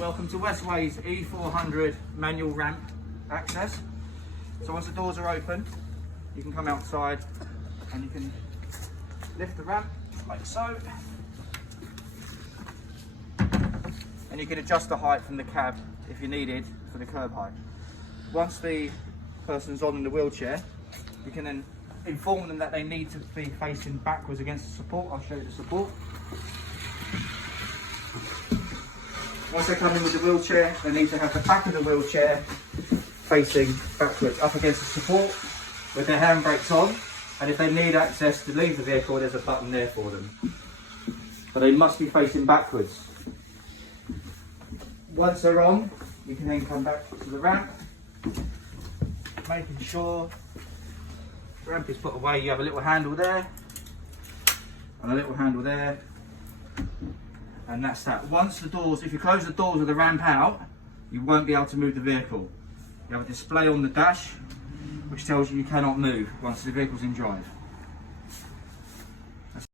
Welcome to Westway's E400 manual ramp access. So once the doors are open, you can come outside and you can lift the ramp like so. And you can adjust the height from the cab if you needed for the curb height. Once the person's on in the wheelchair, you can then inform them that they need to be facing backwards against the support. I'll show you the support. Once they come in with the wheelchair, they need to have the back of the wheelchair facing backwards up against the support with their handbrakes on, and if they need access to leave the vehicle, there's a button there for them. But they must be facing backwards. Once they're on, you can then come back to the ramp, making sure the ramp is put away. You have a little handle there and a little handle there. And that's that. Once the doors, if you close the doors of the ramp out, you won't be able to move the vehicle. You have a display on the dash which tells you you cannot move once the vehicle's in drive.